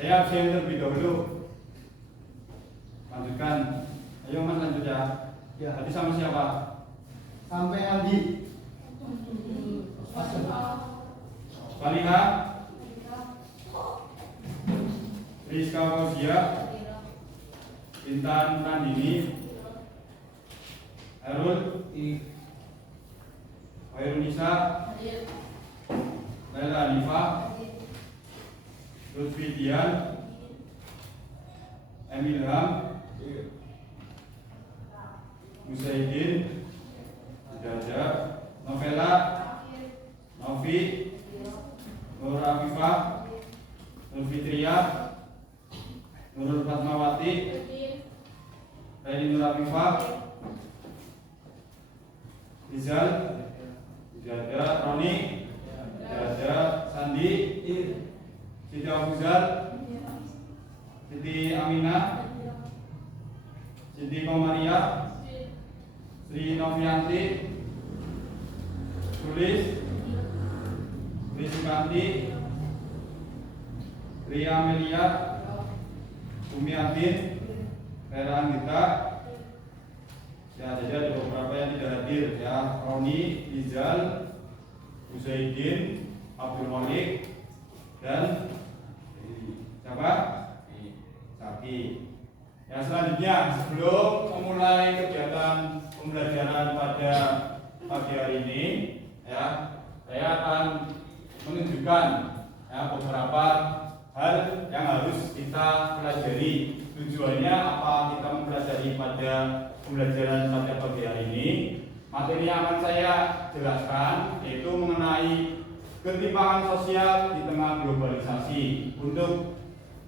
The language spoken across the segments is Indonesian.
Saya absen terlebih dahulu. Lanjutkan. Ayo Mas lanjut ya. Ya. Tadi sama siapa? Sampai Aldi. Faliha, Rizka Fauzia, Intan Nandini, Herul, Wairunisa, Laila Hanifah, Lutfi Dian, Emil Ham, Musaidin, Jaja, Novela, Novi, Nur Afifah, Nur Fitriyah, Nurul Fatmawati, Raini Nur Afifah, Rizal, Jaja, Roni, Jaja, Sandi, Siti Afuzal, Siti Aminah, Siti Komaria, Sri Novianti, Sulis, Sri Sukanti, Ria Amelia, Umi Adin, Vera Anggita. Ya, jadi ada beberapa yang tidak hadir ya. Roni, Rizal, Usaidin, Abdul Malik, dan siapa? Saki. Ya, selanjutnya sebelum memulai kegiatan pembelajaran pada pagi hari ini, ya, saya akan menunjukkan ya, beberapa hal yang harus kita pelajari. Tujuannya apa kita mempelajari pada pembelajaran pada pagi hari ini? Materi yang akan saya jelaskan yaitu mengenai ketimpangan sosial di tengah globalisasi. Untuk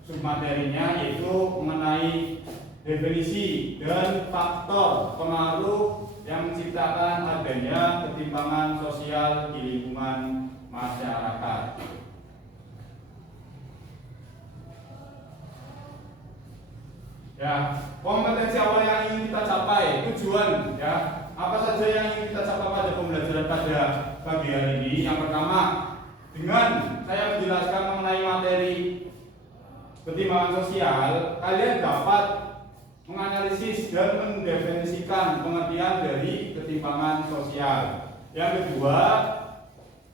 submaterinya yaitu mengenai definisi dan faktor pengaruh yang menciptakan adanya ketimpangan sosial di lingkungan masyarakat. Ya, kompetensi awal yang ingin kita capai, tujuan ya, apa saja yang ingin kita capai pada pembelajaran pada pagi hari ini? Yang pertama, dengan saya menjelaskan mengenai materi ketimpangan sosial, kalian dapat menganalisis dan mendefinisikan pengertian dari ketimpangan sosial. Yang kedua,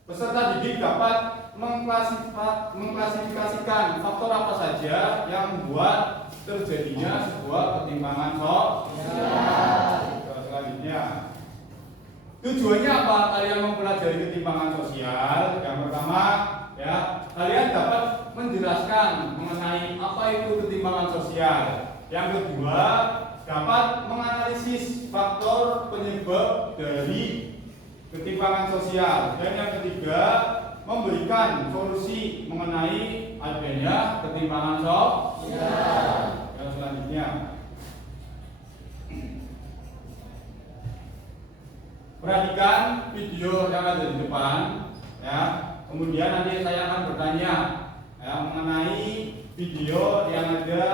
peserta didik dapat mengklasifikasikan faktor apa saja yang membuat terjadinya sebuah ketimpangan sosial. Selanjutnya, tujuannya apa kalian mempelajari ketimpangan sosial? Yang pertama, ya, kalian dapat menjelaskan mengenai apa itu ketimpangan sosial. Yang kedua, dapat menganalisis faktor penyebab dari ketimpangan sosial. Dan yang ketiga, memberikan solusi mengenai adanya ketimpangan sosial. Yang selanjutnya, perhatikan video yang ada di depan, ya. Kemudian nanti saya akan bertanya ya, mengenai video yang ada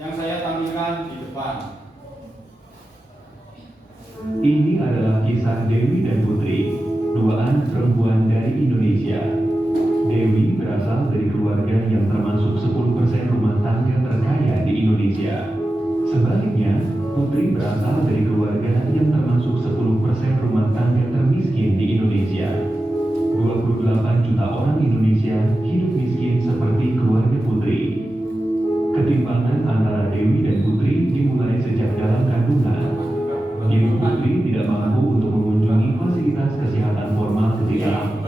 yang saya tampilkan di depan. Ini adalah kisah Dewi dan Putri, dua anak perempuan dari Indonesia. Dewi berasal dari keluarga yang termasuk 10% rumah tangga terkaya di Indonesia. Sebaliknya, Putri berasal dari keluarga yang termasuk 10% rumah tangga termiskin di Indonesia. 28 juta orang Indonesia hidup miskin seperti keluarga Putri. Ketimpangan antara Dewi dan Putri dimulai sejak dalam kandungan. Ibu Putri tidak mampu untuk mengunjungi fasilitas kesehatan formal ketika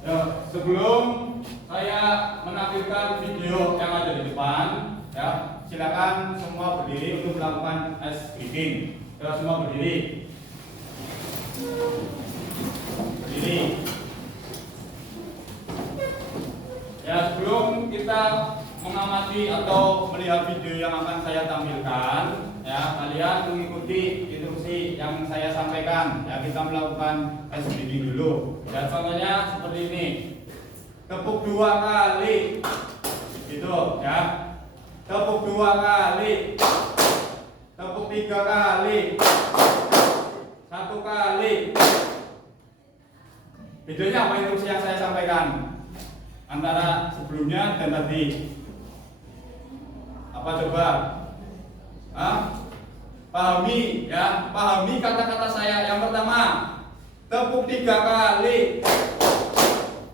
Ya, sebelum saya menampilkan video yang ada di depan, ya, silakan semua berdiri untuk melakukan ice breathing. Ya, semua berdiri. Berdiri. Ya, sebelum kita mengamati atau melihat video yang akan saya tampilkan, ya, kalian mengikuti instruksi yang saya sampaikan. Ya, kita melakukan ice breathing dulu. Ya, contohnya seperti ini. Tepuk 2 kali. Gitu, ya. Tepuk 2 kali. Tepuk Tepuk 3 kali. 1 kali. Bedanya apa instruksi yang saya sampaikan antara sebelumnya dan tadi? Apa coba? Hah? Pahami ya, pahami kata-kata saya. Yang pertama, tepuk 3 kali.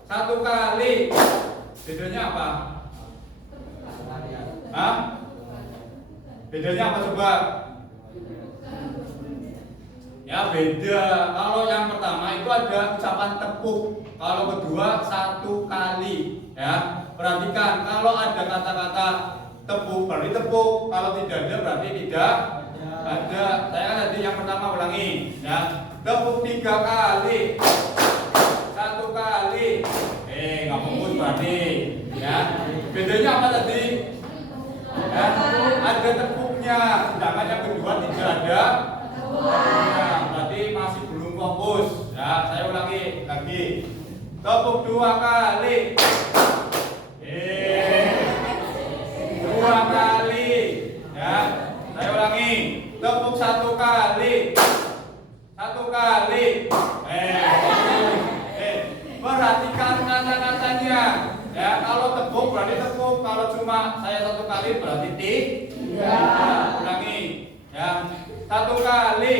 1 kali. Bedanya apa? Hah? Bedanya apa coba? Ya beda. Kalau yang pertama itu ada ucapan tepuk. Kalau kedua 1 kali. Ya, perhatikan. Kalau ada kata-kata tepuk berarti tepuk. Kalau tidak ada berarti tidak ada. Saya tadi yang pertama ulangi. Ya, tepuk 3 kali. 1 kali. Nggak fokus berarti. Ya, bedanya apa tadi? Ya, ada tepuknya. Sedangkan yang kedua tidak ada. Ya, berarti masih belum fokus. Ya, saya ulangi lagi. Tepuk 2 kali. 2 kali. Ya, saya ulangi. Tepuk 1 kali. 1 kali. Perhatikan kata-katanya. Ya, kalau tepuk berarti tepuk. Kalau cuma saya 1 kali berarti tidak. Ulangi. Ya. 1 kali.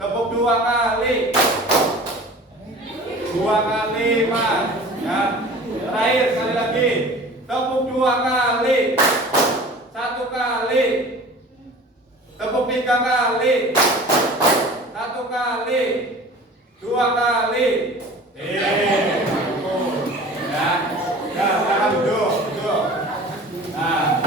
Tepuk 2 kali. 2 kali, Mas. Ya. Terakhir sekali lagi. Tepuk 2 kali. 1 kali. Tepuk 3 kali. 1 kali. 2 kali. Ya. Ya, silakan duduk. Nah,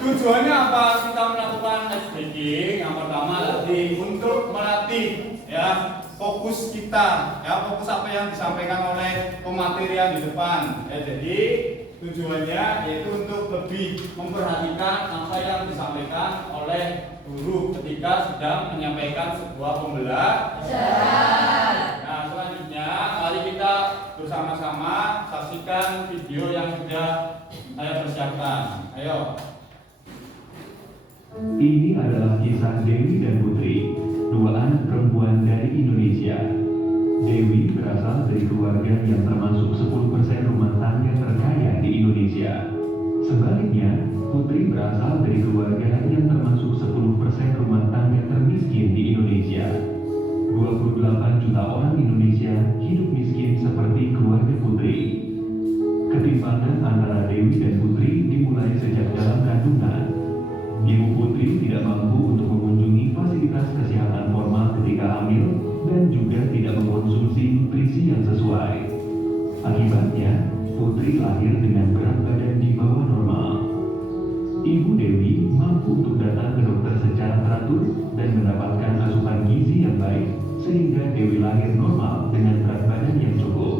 tujuannya apa kita melakukan SDG? Yang pertama tadi untuk melatih ya fokus kita, ya fokus apa yang disampaikan oleh pematerian di depan. Ya, jadi tujuannya yaitu untuk lebih memperhatikan apa yang disampaikan oleh guru ketika sedang menyampaikan sebuah pembelajaran. Nah, selanjutnya mari kita bersama-sama saksikan video yang sudah saya persiapkan. Ayo. Ini adalah kisah Dewi dan Putri, dua anak perempuan dari Indonesia. Dewi berasal dari keluarga yang termasuk 10% rumah tangga terkaya di Indonesia. Sebaliknya, Putri berasal dari keluarga yang termasuk 10% rumah tangga termiskin di Indonesia. 28 juta orang Indonesia hidup miskin seperti keluarga Putri. Ketimpangan antara Dewi dan Putri dimulai sejak dalam kandungan. Ibu Putri tidak mampu untuk mengunjungi fasilitas kesehatan formal ketika hamil dan juga tidak mengkonsumsi nutrisi yang sesuai. Akibatnya, Putri lahir dengan berat badan di bawah normal. Ibu Dewi mampu untuk datang ke dokter secara teratur dan mendapatkan asupan gizi yang baik sehingga Dewi lahir normal dengan berat badan yang cukup.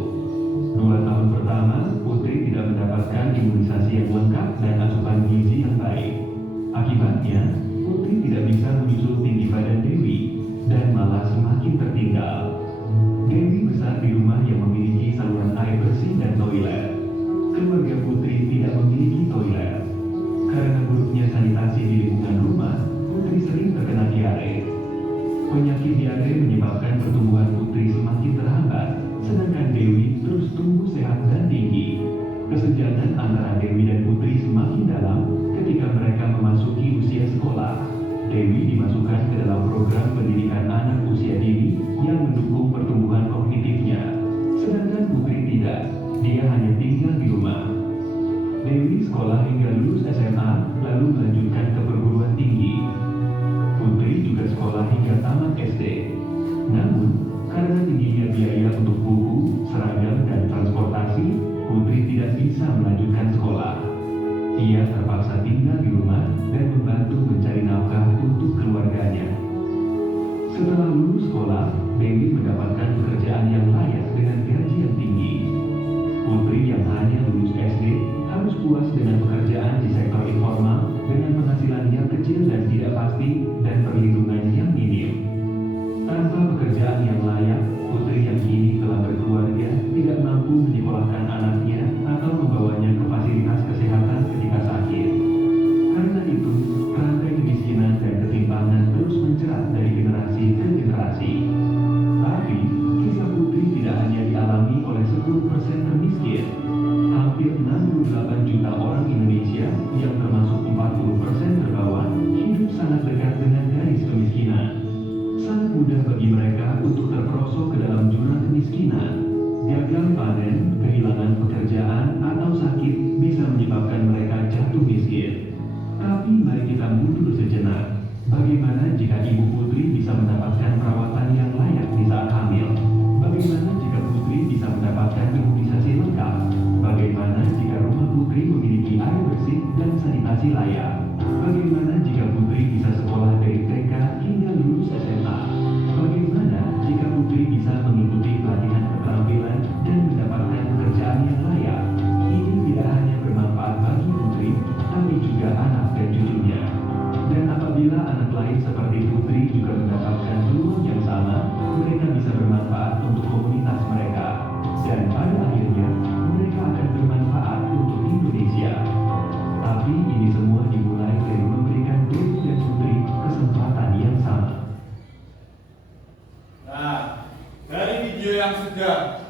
2 tahun pertama, Putri tidak mendapatkan imunisasi yang lengkap dan asupan gizi yang baik. Akibatnya, Putri tidak bisa menyusul tinggi badan Dewi dan malah semakin tertinggal. Dewi besar di rumah yang memiliki saluran air bersih dan toilet. Keluarga Putri tidak memiliki toilet. Karena buruknya sanitasi di lingkungan rumah, Putri sering terkena diare. Penyakit diare menyebabkan pertumbuhan Putri semakin terhambat, sedangkan Dewi terus tumbuh sehat dan tinggi. Kesenjangan antara Dewi dan Putri semakin dalam ketika mereka memasuki usia sekolah. Dewi dimasukkan ke dalam program pendidikan anak usia dini yang mendukung pertumbuhan kognitifnya. Sedangkan Putri tidak, dia hanya tinggal di rumah. Dewi sekolah hingga lulus SMA, lalu melanjutkan ke perguruan tinggi. Putri juga sekolah hingga tamat SD. Namun, karena tingginya biaya untuk buku, seragam, dan transportasi, Putri tidak bisa melanjutkan sekolah. Ia terpaksa tinggal di rumah dan membantu mencari nafkah untuk keluarganya. Setelah lulus sekolah, Dewi mendapatkan pekerjaan yang layak dengan gaji yang tinggi. Putri yang hanya lulus SD harus puas dengan pekerjaan di sektor informal dengan penghasilan yang kecil dan tidak pasti dan perlindungan yang minim. Tanpa pekerjaan yang layak, Putri yang kini telah berkeluarga tidak mampu menyekolahkan anaknya atau membawanya ke fasilitas kesehatan ketika sakit. Karena itu, Bagaimana jika Ibu Putri bisa mendapatkan perawatan yang layak di saat hamil? Bagaimana jika Putri bisa mendapatkan imunisasi lengkap? Bagaimana jika rumah Putri memiliki air bersih dan sanitasi layak? Bagaimana jika Putri bisa sekolah dari TK hingga lulus SMA? Bagaimana jika Putri bisa mengikuti pelatihan keterampilan dan mendapatkan pekerjaan yang layak? Ini tidak hanya bermanfaat bagi Putri, tapi juga anak dan cucunya. Dan apabila anak lain seperti Putri juga mendapatkan peluang yang sama, mereka bisa bermanfaat untuk komunitas mereka. Dan pada akhirnya, mereka akan bermanfaat untuk Indonesia. Tapi ini semua dimulai dari memberikan Dewi dan Putri kesempatan yang sama. Nah, dari video yang sudah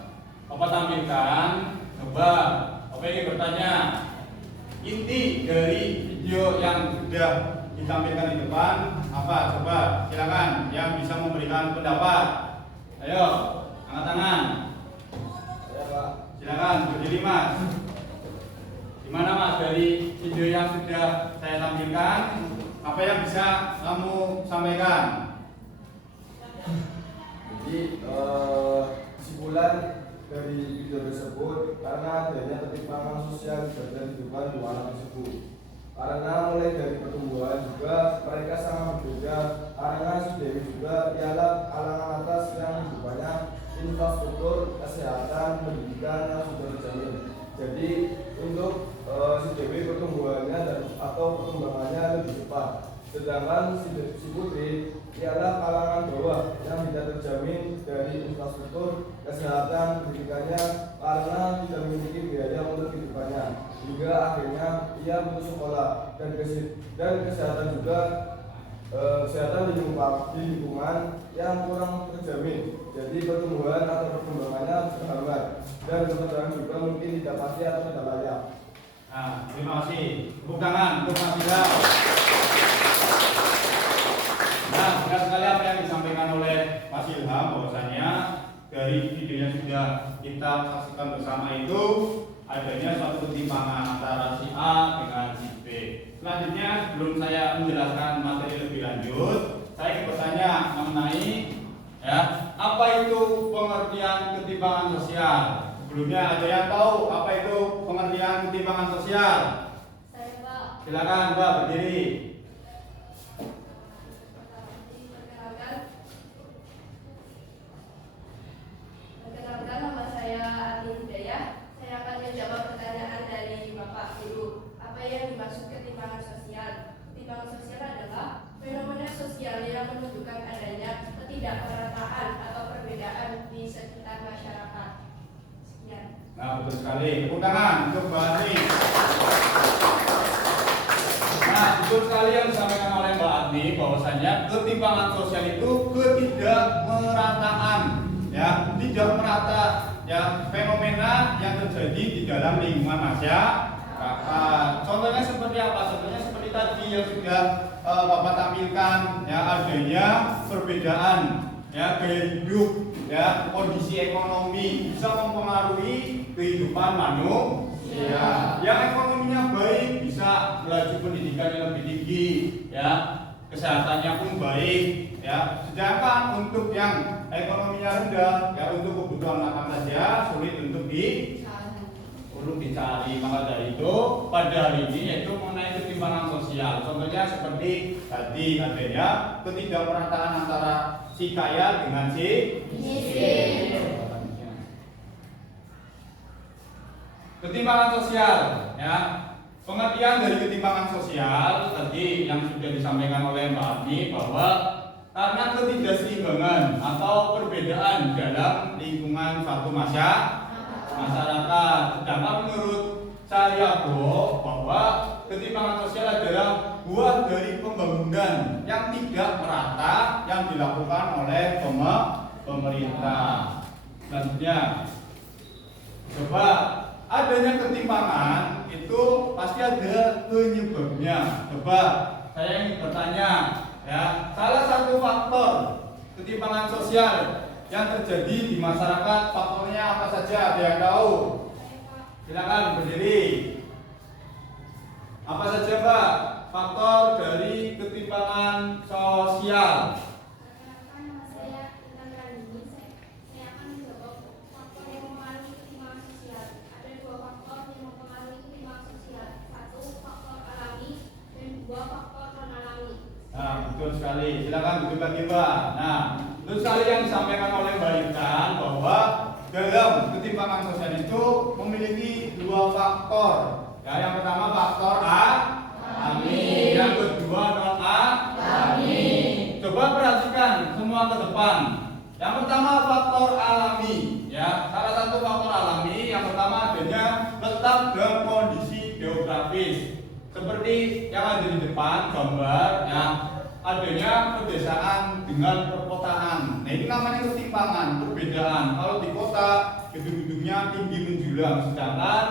Bapak tampilkan, coba Bapak ingin bertanya, inti dari video yang sudah ditampilkan di depan apa? Coba silakan yang bisa memberikan pendapat. Ayo, angkat tangan. Ya, Pak. Silakan berdiri Mas. Gimana Mas dari video yang sudah saya tampilkan? Apa yang bisa kamu sampaikan? Jadi kesimpulan dari video tersebut karena adanya ketimpangan sosial di dalam kehidupan dua anak tersebut. Karena mulai dari pertumbuhan juga mereka sangat berbeda. Karena si Dewi juga ialah kalangan atas yang hidupannya infrastruktur, kesehatan, pendidikan yang sudah terjamin. Jadi untuk si Dewi pertumbuhannya atau perkembangannya lebih cepat. Sedangkan si Putri ialah kalangan bawah yang tidak terjamin dari infrastruktur, kesehatan, pendidikannya karena tidak memiliki biaya untuk kehidupannya. Hingga akhirnya ia putus sekolah dan kesehatan juga kesehatan di lingkungan yang kurang terjamin. Jadi pertumbuhan atau perkembangannya terhambat dan kebetulan juga mungkin tidak pasti atau tidak layak. Nah, terima kasih. Tepuk tangan untuk Mas Ilham. Nah, benar sekali apa yang disampaikan oleh Mas Ilham bahwasanya dari video yang sudah kita saksikan bersama itu adanya suatu ketimpangan antara si A dengan si B. Selanjutnya, sebelum saya menjelaskan materi lebih lanjut, saya ingin bertanya mengenai apa itu pengertian ketimpangan sosial. Sebelumnya ada yang tahu apa itu pengertian ketimpangan sosial? Saya, Pak. Silakan Mbak berdiri. Perkenalkan, nama saya Ati Hidayah. Saya akan menjawab pertanyaan dari Bapak Guru. Apa yang dimaksud ketimpangan sosial? Ketimpangan sosial adalah fenomena sosial yang menunjukkan adanya ketidakmerataan atau perbedaan di sekitar masyarakat. Sekian. Nah, betul sekali. Tepuk tangan untuk Mbak Ani. Nah, betul sekali yang disampaikan oleh Mbak Ani bahwasanya ketimpangan sosial itu ketidakmerataan, tidak merata, fenomena yang terjadi di dalam lingkungan masyarakat. Contohnya seperti apa? Contohnya seperti tadi yang sudah Bapak tampilkan, adanya perbedaan, gaya hidup, kondisi ekonomi bisa mempengaruhi kehidupan manusia. Yang ekonominya baik bisa melaju pendidikan yang lebih tinggi, kesehatannya pun baik, sedangkan untuk yang ekonominya rendah, untuk kebutuhan makan saja sulit untuk dicari. Maka dari itu pada hari ini yaitu mengenai ketimpangan sosial. Contohnya seperti tadi adanya ketidakmerataan antara si kaya dengan si miskin. Ketimpangan sosial, pengertian dari ketimpangan sosial tadi yang sudah disampaikan oleh Mbak Ani bahwa karena ketidakseimbangan atau perbedaan dalam lingkungan satu masyarakat. Sedangkan menurut Cahyokumolo bahwa ketimpangan sosial adalah buah dari pembangunan yang tidak merata yang dilakukan oleh pemerintah. Selanjutnya, coba adanya ketimpangan itu pasti ada penyebabnya. Coba saya ingin bertanya, salah satu faktor ketimpangan sosial yang terjadi di masyarakat, faktornya apa saja? Ada yang tahu? Silakan berdiri. Apa saja, Mbak? faktor dari ketimpangan sosial. Perkenalkan, nama saya Intan Randini. Saya akan menjawab faktor yang mempengaruhi ketimpangan sosial. Ada dua faktor yang mempengaruhi ketimpangan sosial. Satu, faktor alami, dan dua, faktor non-alami. Nah, betul sekali. Silakan duduk lagi, Mbak. Nah, betul sekali yang disampaikan oleh Mbak Intan bahwa dalam ketimpangan sosial itu memiliki dua faktor. Ya, yang pertama faktor alami, yang kedua non-alami. Coba perhatikan semua ke depan. Yang pertama faktor alami, ya. Salah satu faktor alami yang pertama adanya letak dan kondisi geografis. Seperti yang ada di depan gambar, ya, adanya pedesaan dengan perkotaan. Nah, ini namanya ketimpangan, perbedaan. Kalau di kota gedung-gedungnya tinggi menjulang, sedangkan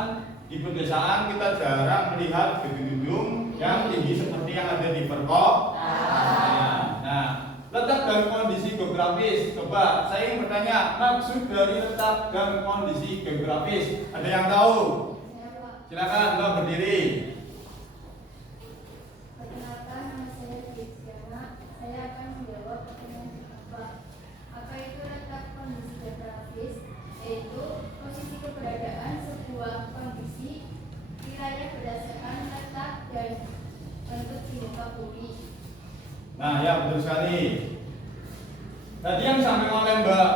di pedesaan kita jarang melihat gedung-gedung yang tinggi seperti yang ada di perkotaan. Nah, letak dan kondisi geografis. Coba saya ingin bertanya, maksud dari letak dan kondisi geografis. Ada yang tahu? Silakan, Mbak berdiri. Perkenalkan, nama saya Diana. Saya akan menjawab pertanyaan Bapak. Apa itu letak kondisi geografis? Yaitu posisi keberadaan sebuah kondisi wilayah berdasarkan letak dan bentuk di muka bumi. Nah, ya betul sekali. Tadi yang disampaikan oleh Mbak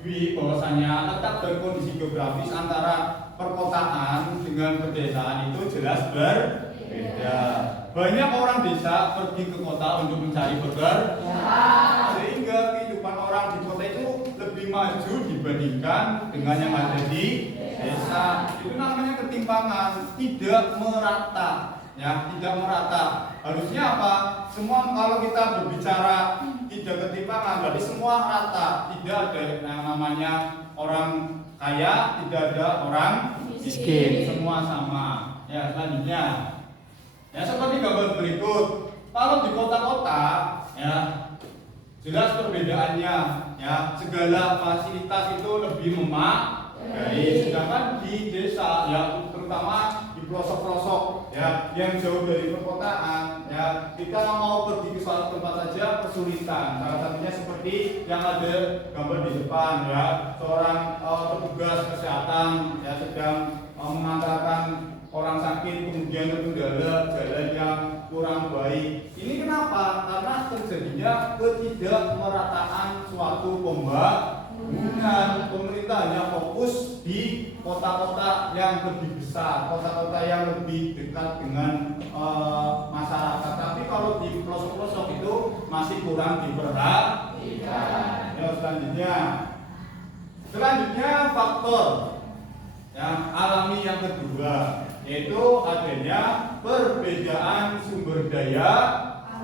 Dwi bahwasanya letak dan kondisi geografis antara perkotaan dengan pedesaan itu jelas berbeda. Banyak orang desa pergi ke kota untuk mencari pekerjaan, sehingga kehidupan orang di kota itu lebih maju dibandingkan dengan yang ada di desa. Itu namanya ketimpangan, tidak merata, ya, tidak merata. Harusnya apa? Semua kalau kita berbicara tidak ketimpangan, berarti semua rata, tidak ada yang namanya orang kaya, tidak ada orang miskin, semua sama. Ya, selanjutnya. Ya, seperti gambar berikut. Kalau di kota-kota, ya, jelas perbedaannya, ya, segala fasilitas itu lebih memadai. Sedangkan di desa, ya, terutama di pelosok-pelosok, ya, yang jauh dari perkotaan, ya, kita mau pergi ke suatu tempat saja kesulitan. Salah satunya seperti yang ada gambar di depan, ya, seorang petugas kesehatan, ya, sedang mengantarkan orang sakit, kemudian terkendala jalan yang kurang baik. Ini kenapa? Karena terjadinya ketidakmerataan suatu pembangunan. Pemerintah hanya fokus di kota-kota yang lebih besar, kota-kota yang lebih dekat dengan masyarakat. Tapi kalau di pelosok-pelosok itu masih kurang diperhatikan. Ya, selanjutnya faktor yang alami yang kedua, yaitu adanya perbedaan sumber daya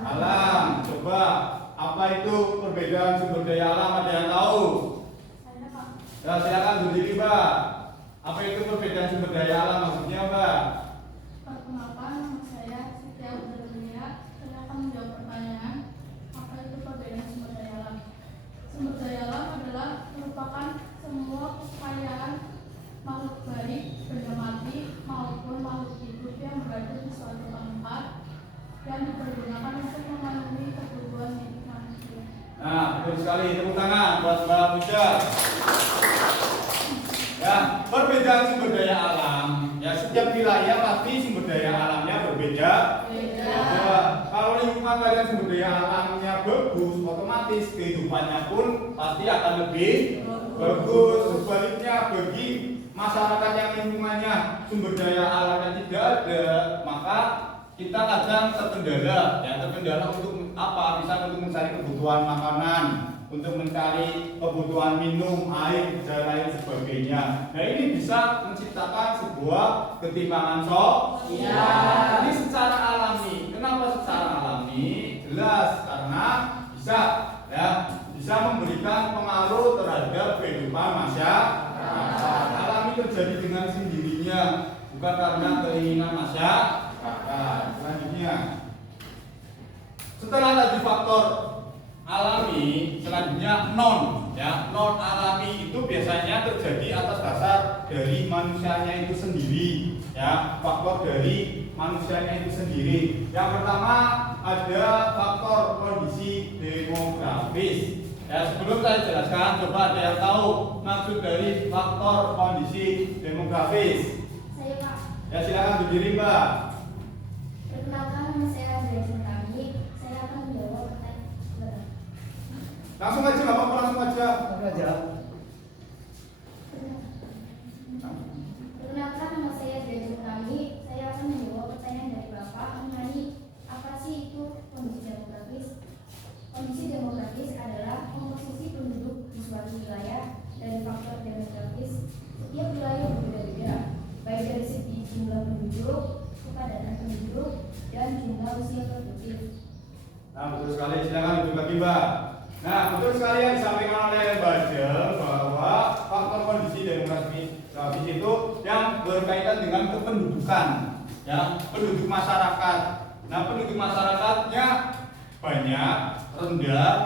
alam. Coba, apa itu perbedaan sumber daya alam? Ada yang tahu? Ya, silakan berdiri, Mbak. Apa itu perbedaan sumber daya alam maksudnya, Mbak? Perkenalkan, nama saya Siti Abdullah. Saya akan menjawab pertanyaan, apa itu perbedaan sumber daya alam? Sumber daya alam adalah merupakan semua kekayaan makhluk baik, benda mati, maupun makhluk hidup yang berada di suatu tempat yang dipergunakan untuk memenuhi kebutuhan hidup manusia. Nah, betul sekali. Tepuk tangan buat Mbak Puja. Ya, perbedaan sumber daya alam. Ya, setiap wilayah pasti sumber daya alamnya berbeda. Ya, kalau lingkungan kalian sumber daya alamnya bagus, otomatis kehidupannya pun pasti akan lebih bagus. Sebaliknya bagi masyarakat yang lingkungannya sumber daya alamnya tidak ada, maka kita kadang terkendala. Ya, terkendala untuk apa? Bisa untuk mencari kebutuhan makanan, untuk mencari kebutuhan minum, air, dan lain sebagainya. Nah, ini bisa menciptakan sebuah ketimpangan sosial. Ini secara alami. Kenapa secara alami? Jelas karena bisa, ya, bisa memberikan pengaruh terhadap kehidupan masyarakat. Alami terjadi dengan sendirinya, bukan karena keinginan masyarakat. Selanjutnya, setelah tadi faktor alami, selanjutnya non, Ya, non alami itu biasanya terjadi atas dasar dari manusianya itu sendiri, ya, faktor dari manusianya itu sendiri. Yang pertama ada faktor kondisi demografis. Ya, sebelum saya jelaskan, coba ada yang tahu maksud dari faktor kondisi demografis? Saya Pak. Ya, silakan berdiri, Mbak. Perkenalkan, nama saya Azrael Kami. Saya akan menjawab pertanyaan. Langsung aja, nggak apa-apa, langsung aja. Perkenalkan, nama saya Azrael Kami. Saya akan menjawab pertanyaan dari Bapak mengenai apa sih itu kondisi demografis. Kondisi demografis adalah komposisi penduduk di suatu wilayah dari faktor demografis. Setiap wilayah berbeda-beda, baik dari segi jumlah penduduk, kepadatan penduduk, dan jumlah usia produktif. Nah, betul sekali, silakan duduk lagi, Mbak. Nah, betul sekali yang disampaikan oleh Mbak Jel bahwa faktor kondisi demografis itu yang berkaitan dengan kependudukan, ya, penduduk masyarakat. Nah, penduduk masyarakatnya banyak, rendah,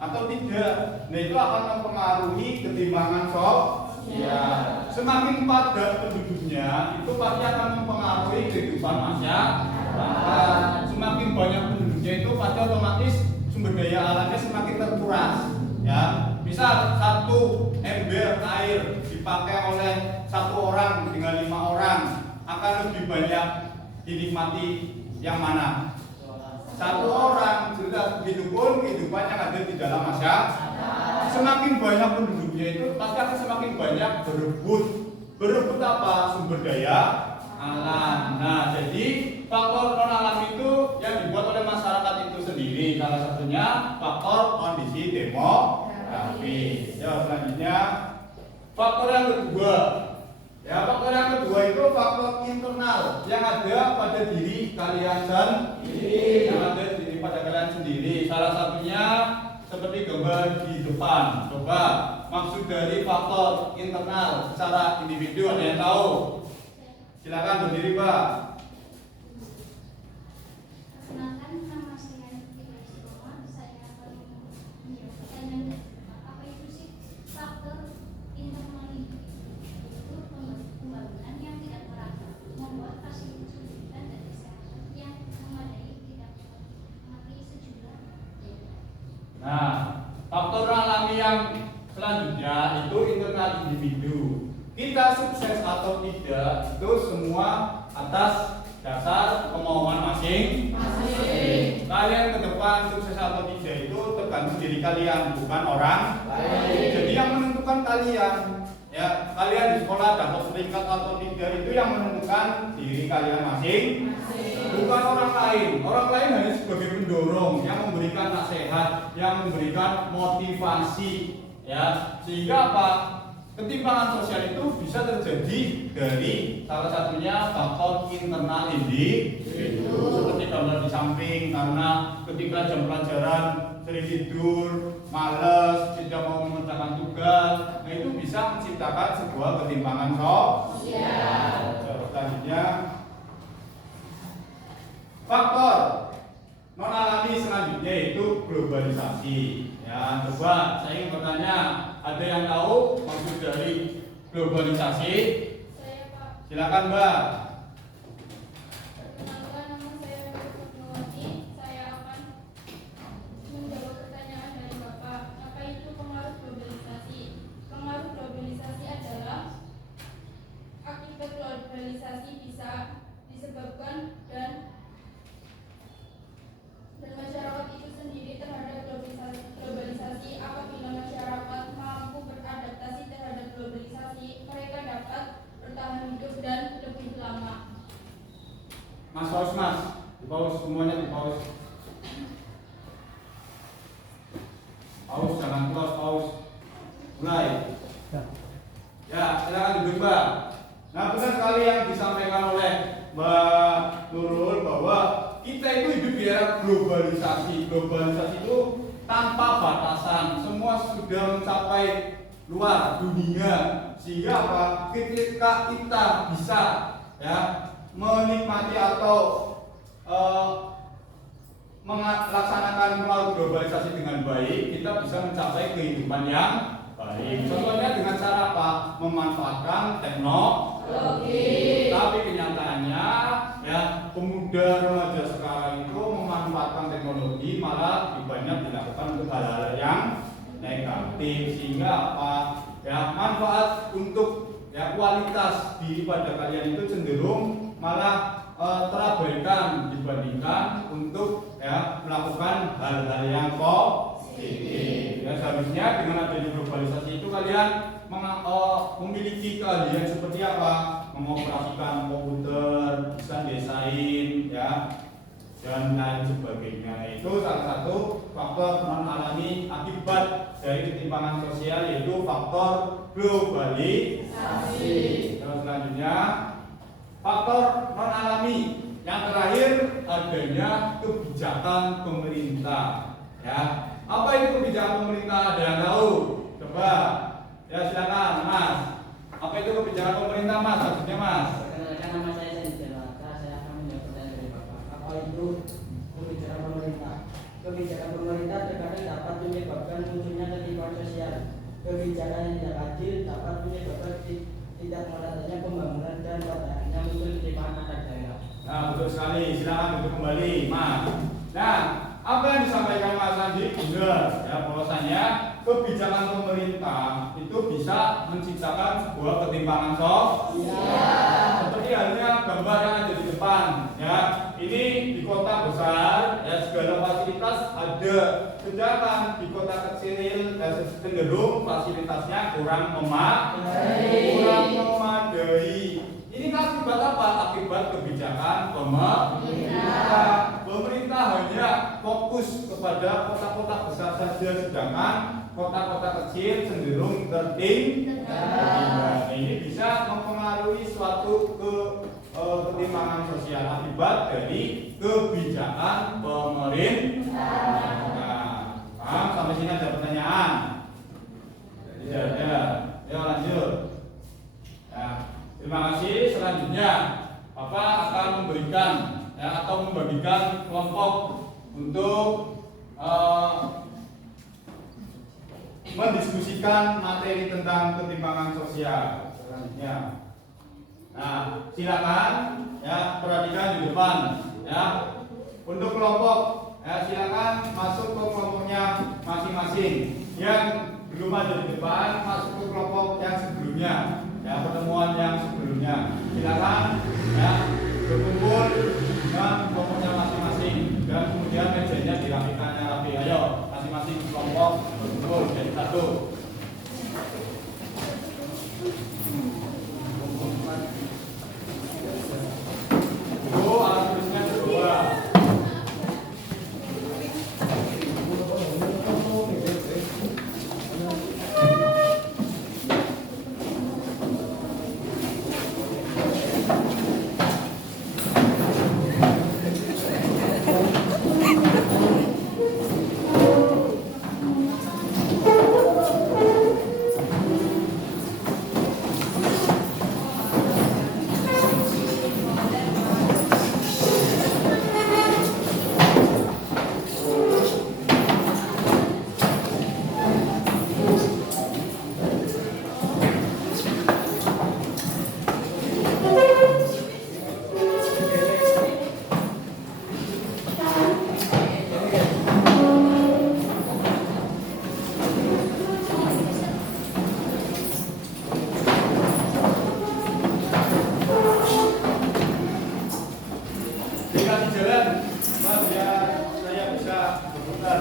atau tidak. Nah, itu akan mempengaruhi ketimbangan sosial. Semakin padat penduduknya, itu pasti akan mempengaruhi kehidupan masyarakat. Semakin banyak penduduknya itu pasti otomatis sumber daya alamnya semakin terkuras. Ya, misal 1 ember air dipakai oleh 1 orang dengan 5 orang, akan lebih banyak dinikmati yang mana? 1 orang, jelas begitu pun kehidupan yang ada di dalam masyarakat. Semakin banyak penduduknya itu pasti akan semakin banyak berebut apa? Sumber daya alam. Nah, jadi faktor non alam itu yang dibuat oleh masyarakat itu sendiri. Salah satunya faktor kondisi demografis. Ya, selanjutnya faktor yang kedua. Ya, faktor yang kedua itu faktor internal yang ada pada diri kalian sendiri. Yang ada pada kalian sendiri. Salah satunya seperti gambar di depan. Coba maksud dari faktor internal secara individu ada yang tahu? Silakan berdiri, Pak. Perkenalkan, nama saya Tika Istiqomah. Saya akan menjawab pertanyaan dari Bapak. Apa itu sih faktor internal ini? Itu pembangunan yang tidak merata, membuat fasilitas pendidikan dan kesehatan yang memadai tidak memenuhi sejumlah daerah. Nah, faktor alami yang selanjutnya itu internal individu. Kita sukses atau tidak itu semua atas dasar kemauan masing-masing. Kalian ke depan sukses atau tidak itu tergantung diri kalian, bukan orang lain. Jadi yang menentukan kalian, ya, kalian di sekolah dapat peringkat atau tidak itu yang menentukan diri kalian masing-masing, bukan orang lain. Orang lain hanya sebagai pendorong yang memberikan nasihat, yang memberikan motivasi, ya, sehingga apa? Ketimpangan sosial itu bisa terjadi dari salah satunya faktor internal individu seperti gambar di samping, karena ketika jam pelajaran sering tidur, malas, tidak mau mengerjakan tugas, nah itu bisa menciptakan sebuah ketimpangan sosial. Selanjutnya faktor non alami selanjutnya itu globalisasi. Ya, coba saya ingin bertanya, ada yang tahu maksud dari globalisasi? Saya Pak. Silakan, Mbak. Perkenalkan, nama saya Fatmawati. Saya akan menjawab pertanyaan dari Bapak. Apa itu pengaruh globalisasi? Pengaruh globalisasi adalah akibat globalisasi bisa disebabkan dan masyarakat itu sendiri terhadap globalisasi. Apabila masyarakat mampu beradaptasi terhadap globalisasi, mereka dapat bertahan hidup dan lebih lama. Mas paus, Mas. Di paus, semuanya di paus. Paus, jangan close, paus. Mulai. Ya, silakan duduk, Mbak. Nah, benar sekali yang disampaikan oleh Mbak Nurul bahwa kita itu hidup di era globalisasi. Globalisasi itu tanpa batasan, semua sudah mencapai luar dunia, sehingga apa? Ketika kita bisa, ya, menikmati atau melaksanakan pengaruh globalisasi dengan baik, kita bisa mencapai kehidupan yang baik. Contohnya dengan cara apa? Memanfaatkan teknologi. Tapi kenyataannya ya pemuda remaja sekarang itu memanfaatkan teknologi malah banyak dilakukan untuk hal-hal yang negatif, sehingga apa? Ya manfaat untuk ya kualitas diri pada kalian itu cenderung malah terabaikan dibandingkan untuk ya melakukan hal-hal yang positif. Ya seharusnya dengan adanya globalisasi itu kalian memiliki keahlian seperti apa? Mengoperasikan komputer, bisa desain, ya dan lain sebagainya. Itu salah satu faktor non alami akibat dari ketimpangan sosial, yaitu faktor globalisasi. Terus selanjutnya faktor non alami yang terakhir adanya kebijakan pemerintah. Ya, apa itu kebijakan pemerintah? Ada yang tahu? Coba, ya silakan, Mas. Apa itu kebijakan pemerintah, Mas? Maksudnya, Mas? Perkenalkan, nama saya Sandy Delaka. Saya akan menjawab pertanyaan dari Bapak. Apa itu kebijakan pemerintah? Kebijakan pemerintah terkadang dapat menyebabkan munculnya ketimpangan sosial. Kebijakan yang tidak adil dapat menyebabkan tidak meratanya pembangunan dan pada akhirnya muncul ketimpangan antar daerah. Nah, betul sekali. Silakan duduk kembali, Mas. Nah, apa yang disampaikan Mas Andi benar, ya bahwasanya kebijakan pemerintah itu bisa menciptakan sebuah ketimpangan sosial. Seperti halnya gambar yang ada di depan, ya. Ini di kota besar, ya segala fasilitas ada. Sedangkan di kota kecil, cenderung fasilitasnya kurang memadai. Ini akibat apa? Akibat kebijakan pemerintah. Pemerintah hanya fokus kepada kota-kota besar saja, sedangkan kota-kota kecil cenderung tertinggal. Ini bisa mempengaruhi suatu ketimpangan sosial akibat dari kebijakan pemerintah. Nah, paham? Sampai sini ada pertanyaan? Tidak ada. Ya lanjut. Nah, terima kasih. Selanjutnya, Bapak akan memberikan ya, atau membagikan kelompok untuk mendiskusikan materi tentang ketimpangan sosial. Selanjutnya, nah silakan ya perhatikan di depan ya. Untuk kelompok ya silakan masuk ke kelompoknya masing-masing. Yang belum ada di depan masuk ke kelompok yang sebelumnya. Ya, pertemuan yang sebelumnya. Silakan ya berkumpul dengan kelompoknya masing-masing dan kemudian mejanya dirapikannya rapi. Ayo, masing-masing kelompok berkumpul jadi satu. Alat tulisnya kedua. Dikasih jalan, Mas, biar saya bisa berputar.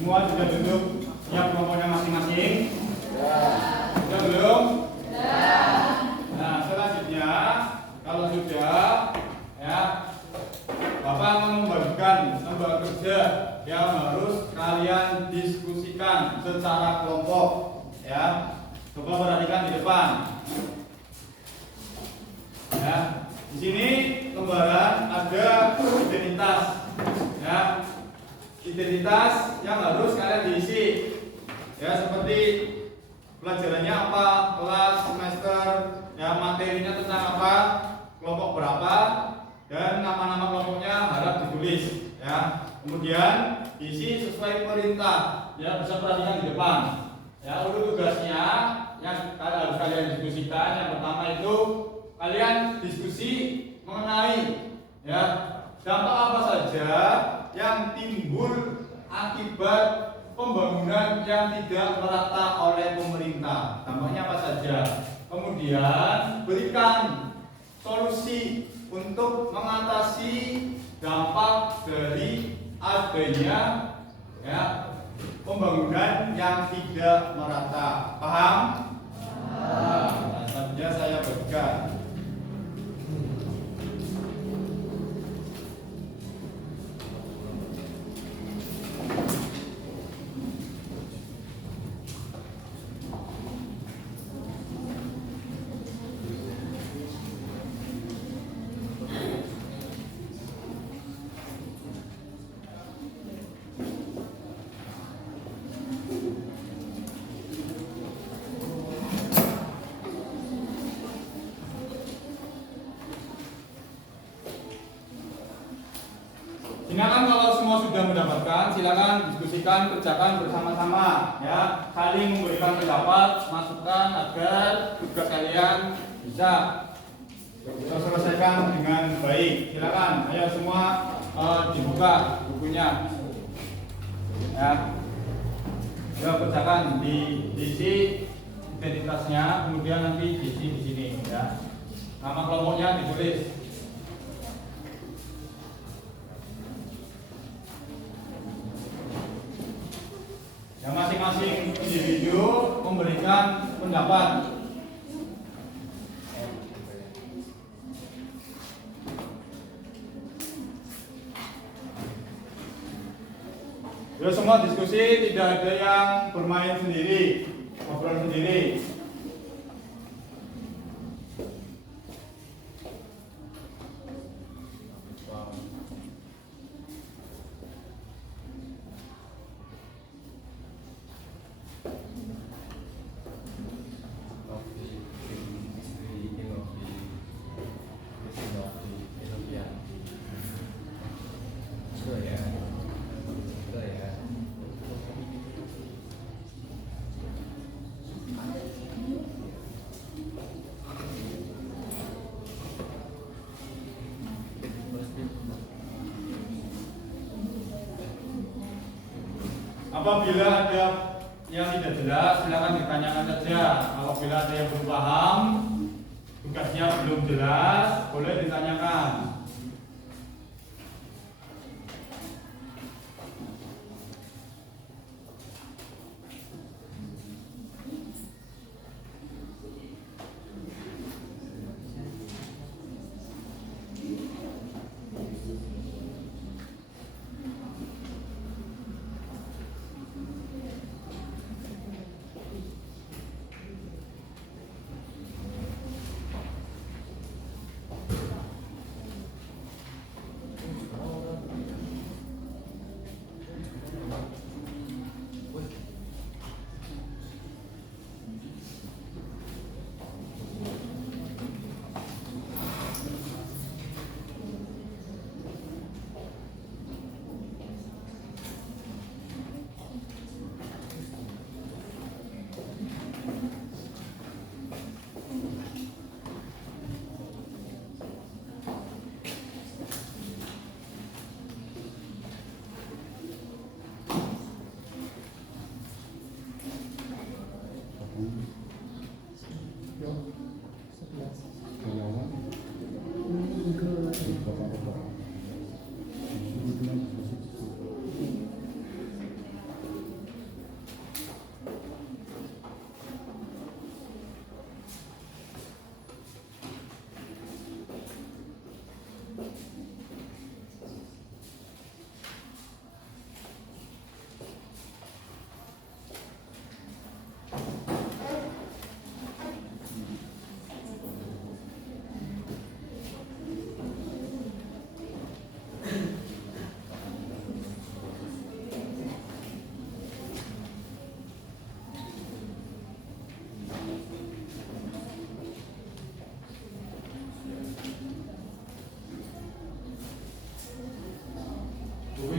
Semua sudah duduk siap kelompoknya masing-masing? Sudah belum? Nah, selanjutnya kalau sudah ya Bapak akan membagikan lembaga kerja yang harus kalian diskusikan secara kelompok ya. Coba perhatikan di depan. Ya, di sini lembaran ada identitas. Ya, identitas yang harus kalian diisi. Ya, seperti pelajarannya apa, kelas, semester, ya materinya tentang apa, kelompok berapa, dan nama-nama kelompoknya harap ditulis. Ya, kemudian isi sesuai perintah. Ya, bisa perhatikan di depan. Ya, urut tugasnya yang harus kalian diskusikan. Yang pertama itu kalian diskusi mengenai ya dampak apa saja yang timbul akibat pembangunan yang tidak merata oleh pemerintah. Dampaknya apa saja? Kemudian berikan solusi untuk mengatasi dampak dari adanya ya pembangunan yang tidak merata. Paham? Nah, selanjutnya saya bagikan. Silakan kalau semua sudah mendapatkan, silakan diskusikan, kerjakan bersama-sama, ya, saling memberikan pendapat, masukan agar tugas kalian bisa terselesaikan dengan baik. Silakan, ayo semua dibuka bukunya, ya, kerjakan diisi identitasnya, kemudian nanti diisi di sini, ya, nama kelompoknya ditulis. Yang masing-masing individu memberikan pendapat. Ya, semua diskusi, tidak ada yang bermain sendiri, ngobrol sendiri. Apabila ada yang tidak jelas, silakan ditanyakan saja. Apabila ada yang belum paham, tugasnya belum jelas, boleh ditanyakan.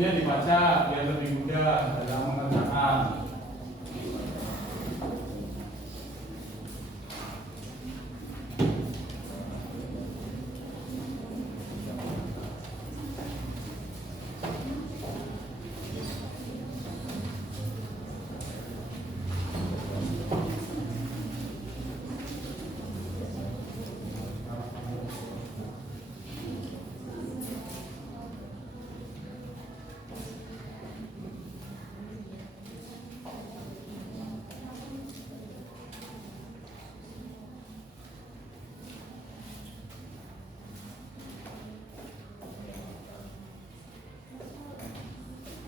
bukunya dibaca biar lebih mudah dalam mengerjakan.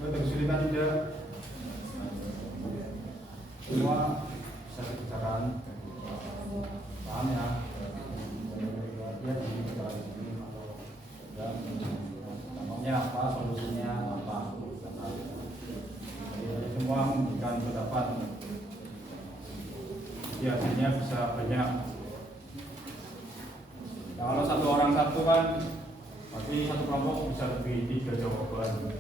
Ada kesulitan tidak? Semua bisa dikerjakan. Paham ya? Namanya apa, solusinya apa? Jadi semua memberikan pendapat. Jadi hasilnya bisa banyak. Nah, kalau satu orang satu kan, berarti satu kelompok bisa lebih 3 jawaban.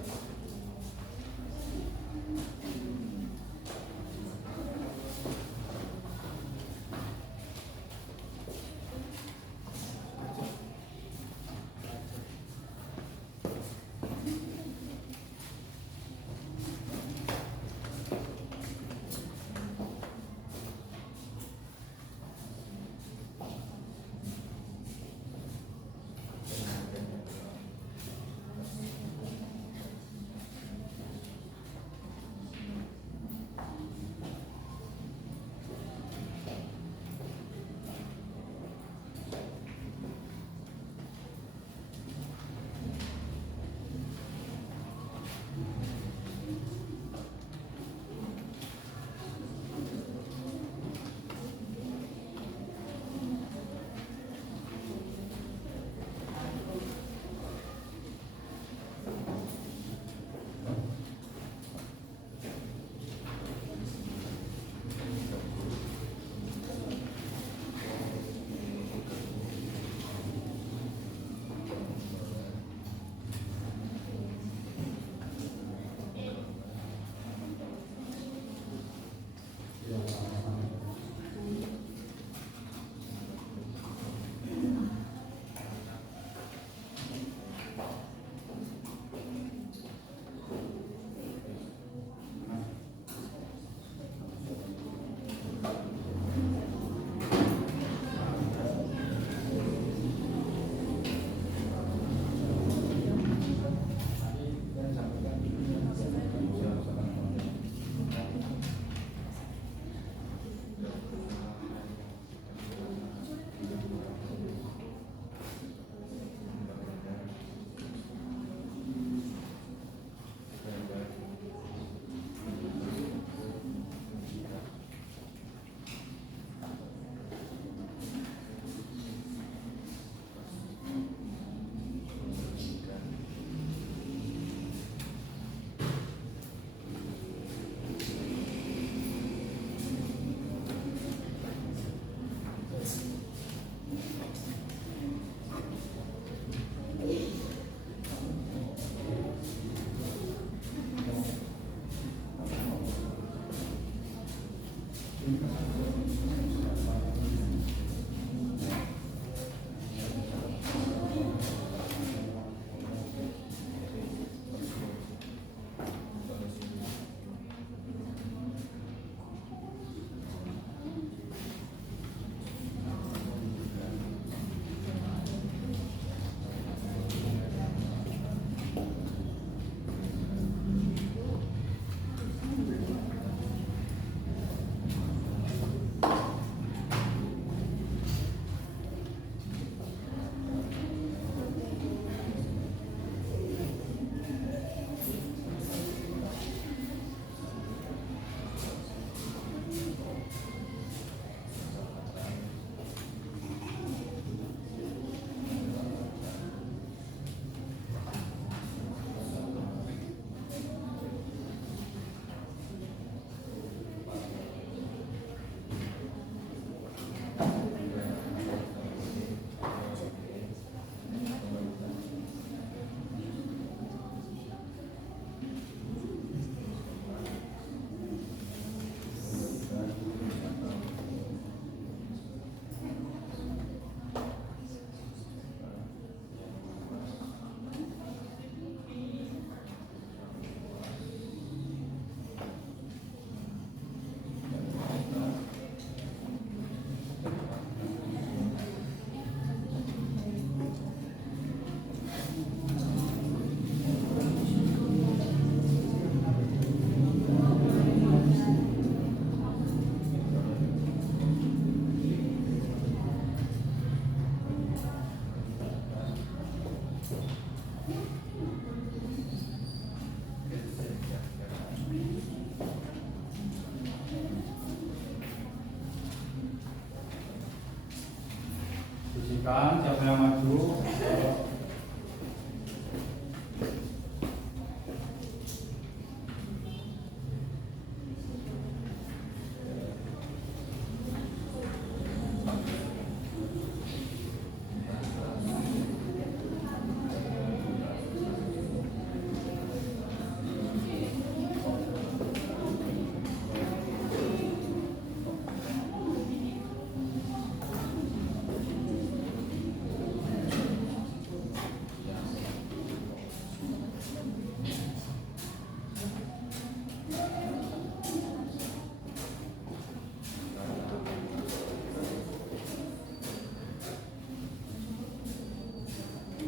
Silakan siapa yang maju.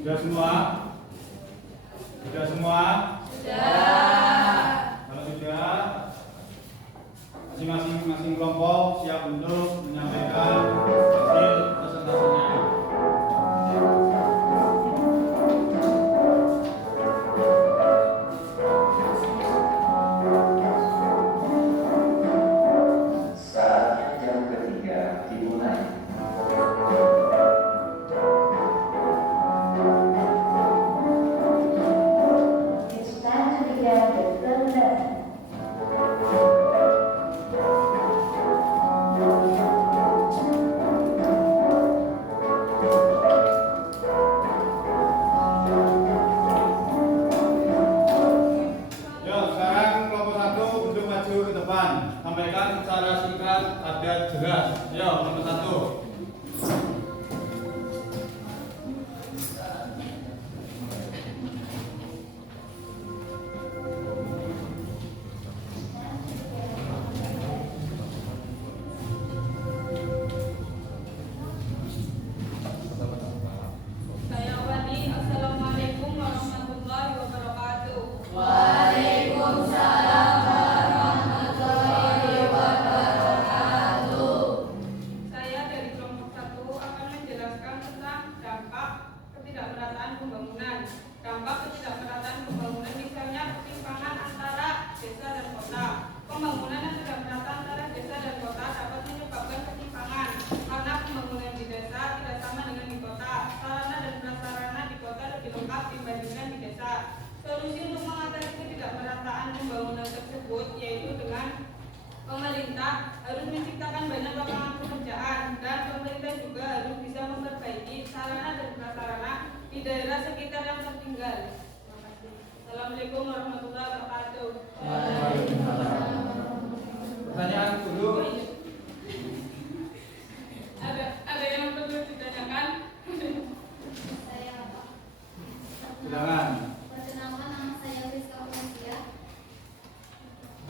Sudah semua? Sudah semua? Sudah. Kalau sudah, masing-masing kelompok siap untuk menyampaikan hasil presentasinya. Saatnya jam ketiga dimulai. It's time to begin the third lesson. Yuk, sekarang kelompok 1 untuk maju ke depan. Sampaikan secara singkat, padat, jelas. Yuk, kelompok 1. Saya Wati, Assalamualaikum warahmatullahi wabarakatuh. Waalaikumsalam warahmatullahi wabarakatuh. Saya dari kelompok 1 akan menjelaskan tentang dampak ketidakmerataan pembangunan. Dampak ketidakmerataan pembangunan misalnya ketimpangan antara desa dan kota. Pembangunan yang tidak merata antara desa dan kota dapat menyebabkan ketimpangan karena pembangunan di desa tidak sama dengan di kota. Sarana dan prasarana di kota lebih lengkap dibandingkan di desa. Solusi untuk mengatasi ketidakmerataan pembangunan tersebut yaitu dengan pemerintah harus menciptakan banyak lapangan pekerjaan dan pemerintah juga harus bisa memperbaiki sarana dan prasarana di daerah sekitar yang tertinggal. Terima kasih. Assalamualaikum warahmatullahi wabarakatuh. Pertanyaan dulu. Oh, iya. Ada yang perlu ditanyakan? Saya apa? Silakan. Perkenalkan, nama saya Rizka Umasia.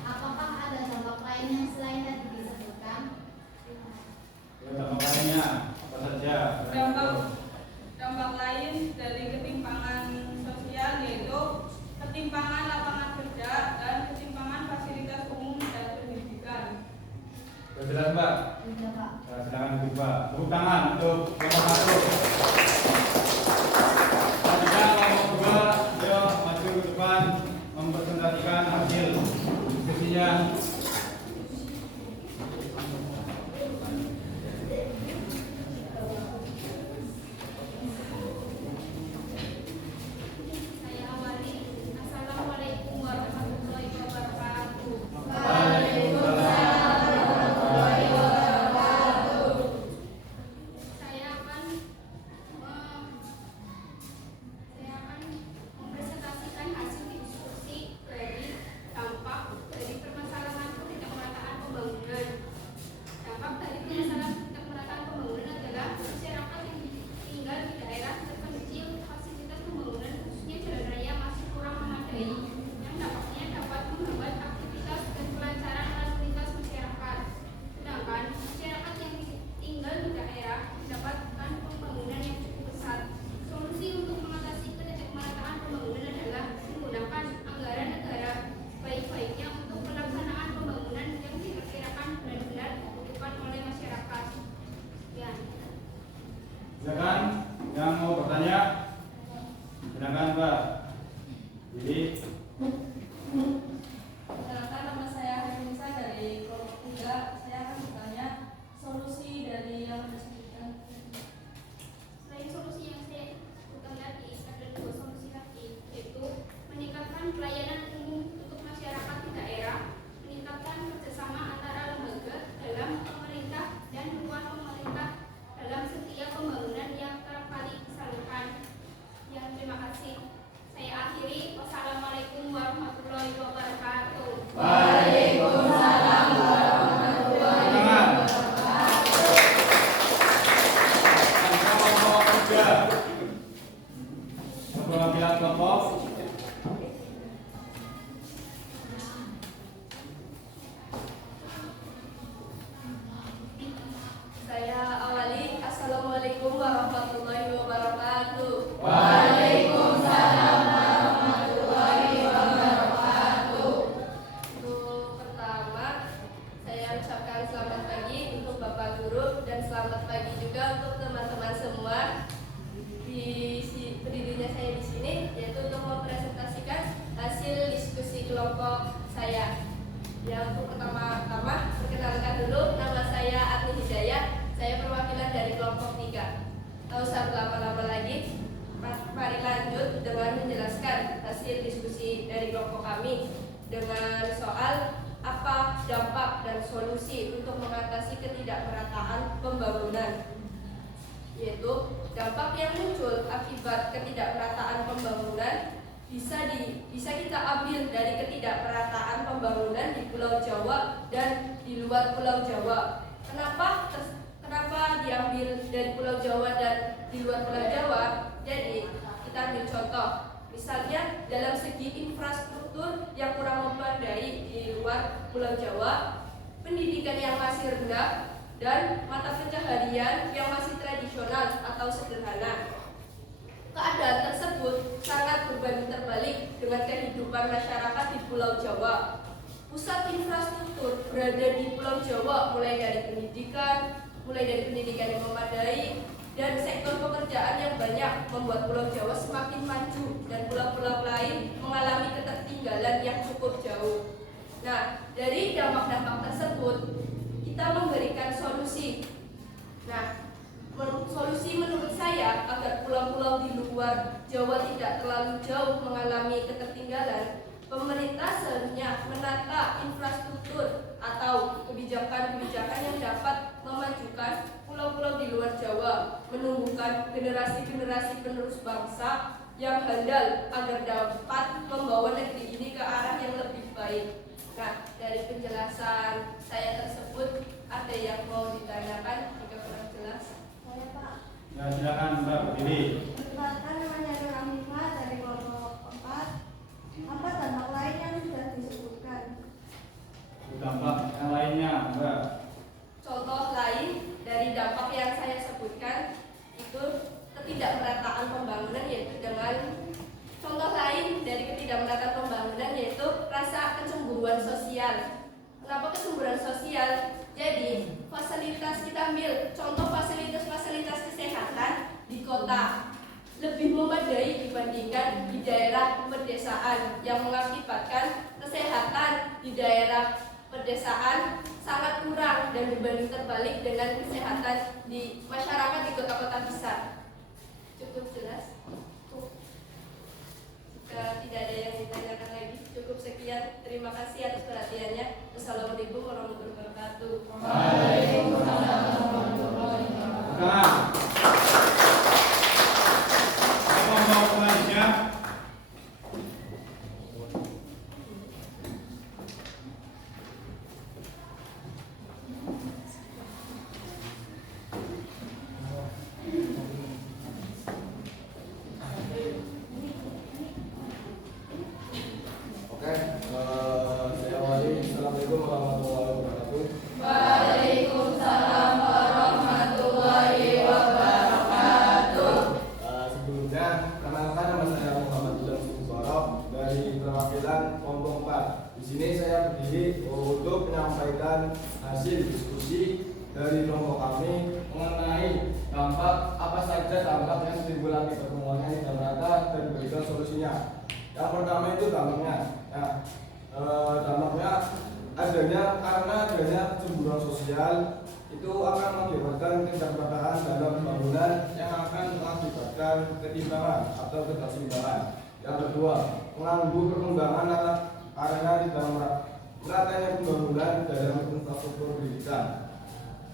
Apakah ada dampak lain yang selain tadi disebutkan? Dampak lainnya apa saja? Dampak lain dari ketimpangan sosial yaitu ketimpangan lapangan kerja dan ketimpangan fasilitas umum dan pendidikan. Sudah jelas, Mbak? Sudah, Pak. Nah, silakan dibuka. Tepuk tangan untuk kelompok 1. Selanjutnya kelompok 2, ayo maju ke depan mempresentasikan hasil diskusinya. Saya awali. Assalamualaikum warahmatullahi wabarakatuh. Waalaikumsalam warahmatullahi wabarakatuh. Saya akan mempresentasikan hasil diskusi dari kelompok saya. Yang untuk pertama-tama, perkenalkan dulu, nama saya Atni Hidayah. Saya perwakilan dari kelompok 3. Tak usah berlama-lama lagi, mari lanjut dengan menjelaskan hasil diskusi dari kelompok kami dengan soal apa dampak dan solusi untuk mengatasi ketidakmerataan pembangunan. Yaitu dampak yang muncul akibat ketidakmerataan pembangunan bisa kita ambil dari ketidakmerataan pembangunan di Pulau Jawa dan di luar Pulau Jawa. Kenapa diambil dari Pulau Jawa dan di luar Pulau Jawa? Jadi kita ambil contoh, misalnya dalam segi infrastruktur yang kurang memadai di luar Pulau Jawa, pendidikan yang masih rendah, dan mata pencaharian yang masih tradisional atau sederhana. Keadaan tersebut sangat berbanding terbalik dengan kehidupan masyarakat di Pulau Jawa. Pusat infrastruktur berada di Pulau Jawa, mulai dari pendidikan yang memadai, dan sektor pekerjaan yang banyak membuat Pulau Jawa semakin maju dan pulau-pulau lain mengalami ketertinggalan yang cukup jauh. Nah, dari dampak-dampak tersebut kita memberikan solusi. Nah, solusi menurut saya agar pulau-pulau di luar Jawa tidak terlalu jauh mengalami ketertinggalan, pemerintah seharusnya menata infrastruktur atau kebijakan-kebijakan yang dapat memajukan pulau-pulau di luar Jawa, menumbuhkan generasi-generasi penerus bangsa yang handal agar dapat membawa negeri ini ke arah yang lebih baik. Nah, dari penjelasan saya tersebut, ada yang mau ditanyakan jika kurang jelas? Saya Pak. Ya, silakan Mbak berdiri. Perkenalkan, namanya Ramifah dari kelompok 4. Apa dampak lain yang sudah disebutkan? Dampak yang lainnya, Mbak. Contoh lain dari dampak yang saya sebutkan itu ketidakmerataan pembangunan, yaitu dengan contoh lain dari ketidakmerataan pembangunan yaitu rasa kecemburuan sosial. Kenapa kecemburuan sosial? Jadi fasilitas, kita ambil contoh fasilitas kesehatan di kota lebih memadai dibandingkan di daerah pedesaan, yang mengakibatkan kesehatan di daerah pedesaan sangat kurang dan berbanding terbalik dengan kesehatan di masyarakat di kota-kota besar. Cukup jelas? Jika tidak ada yang ditanyakan lagi, cukup sekian. Terima kasih atas perhatiannya. Wassalamualaikum warahmatullahi wabarakatuh. Waalaikumsalam warahmatullahi wabarakatuh. Apa mau selanjutnya? Saya awali. Assalamualaikum warahmatullahi wabarakatuh. Waalaikumsalam warahmatullahi wabarakatuh. Sebelumnya, kenalkan nama saya Muhammad Ilham Suborok dari perwakilan kelompok 4. Di sini saya berdiri untuk menyampaikan hasil diskusi dari kelompok kami mengenai dampak apa saja dampak yang timbul akibat pembangunan yang tidak merata dan berikan solusinya. Yang pertama itu dampaknya. Dampaknya karena adanya kecemburuan sosial itu akan mengakibatkan ketidakmerataan dalam pembangunan yang akan mengakibatkan ketimpangan atau ketidakseimbangan. Yang kedua, mengganggu perkembangan karena tidak meratanya pembangunan dalam infrastruktur pendidikan.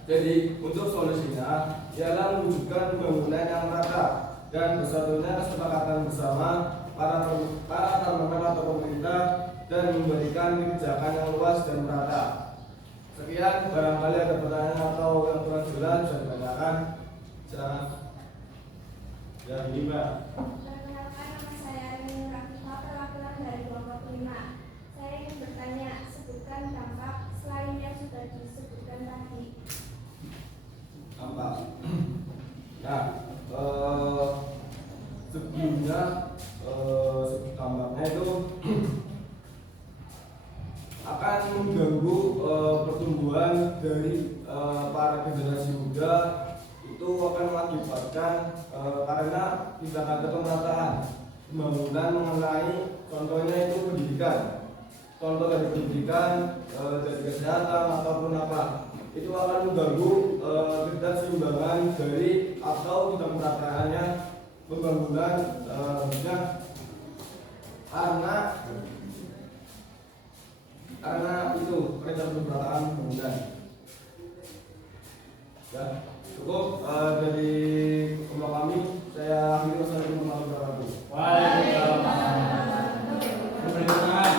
Jadi untuk solusinya ialah mewujudkan pembangunan yang merata dan bersatunya kesepakatan bersama para parlemen atau pemerintah dan memberikan kebijakan yang luas dan merata. Sekian, barangkali ada pertanyaan atau yang kurang jelas bisa ditanyakan. Silakan. Ya, ini Mbak. Perkenalkan, nama saya Anin Rafifah, perwakilan dari kelompok 5. Saya ingin bertanya, sebutkan dampak selain yang sudah disebutkan tadi. Dampak. Nah, sebelumnya dampaknya itu akan mengganggu pertumbuhan dari para generasi muda. Itu akan mengakibatkan karena tidak ada pemerataan pembangunan mengenai contohnya itu pendidikan. contoh dari pendidikan, dari kesehatan ataupun apa, itu akan mengganggu keseimbangan dari atau tidak merataannya pembangunan karena itu rencana pemerataan pembangunan. Ya, cukup dari kelompok kami. Saya akhiri. Wassalamualaikum warahmatullahi wabarakatuh. Waalaikumsalam. Beri tangan.